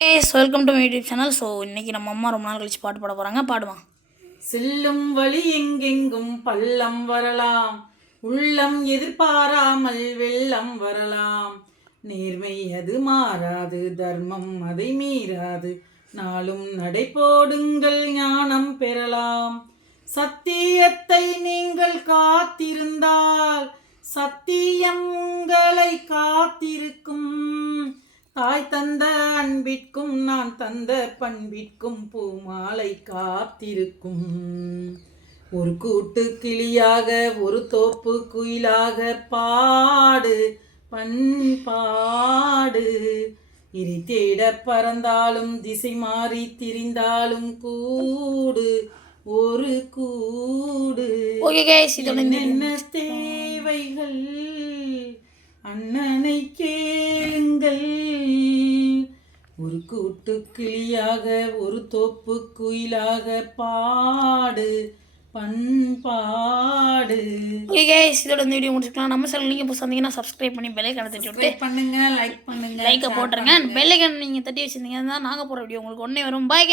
Welcome to my YouTube channel. So இன்றைக்கி நம்ம அம்மா ரொம்ப நாள் கழிச்சு பாட்டு பாட போகிறாங்க. பாடுவான். செல்லும் வழி எங்கெங்கும் பள்ளம் வரலாம், உள்ளம் எதிர்பாராமல் வெள்ளம் வரலாம். நேர்மை அது மாறாது, தர்மம் அதை மீறாது, நாளும் நடை போடுங்கள் ஞானம் பெறலாம். சத்தியத்தை நீங்கள் காத்திருந்தால் சத்தியம் உங்களை காத்திருக்கும். தாய் தந்த அன்பிற்கும் நான் தந்த பண்பிற்கும் பூமாலை காத்திருக்கும். ஒரு கூட்டு கிளியாக ஒரு தோப்பு குயிலாக பாடு பண்பாடு. இறை தேட பறந்தாலும் திசை மாறி திரிந்தாலும் கூடு ஒரு கூடு. என்ன தேவைகள் அண்ணனை கேளுங்கள். ஒரு கூட்டு கிளியாக ஒரு தோப்பு குயிலாக பாடு பண்பாடு. இதோட இந்த வீடியோ முடிச்சுக்கலாம். நம்ம சேனல் நீங்கள் இப்போ வந்தீங்கன்னா சப்ஸ்கிரைப் பண்ணி பெல்லைக்கான தட்டி விட்டு பண்ணுங்க, லைக் பண்ணுங்க, லைக்கை போட்டுருங்க. பெல்லைக்கான நீங்கள் தட்டி வச்சுருந்தீங்கன்னா நாங்கள் போகிற வீடியோ உங்களுக்கு உடனே வரும். பாய்.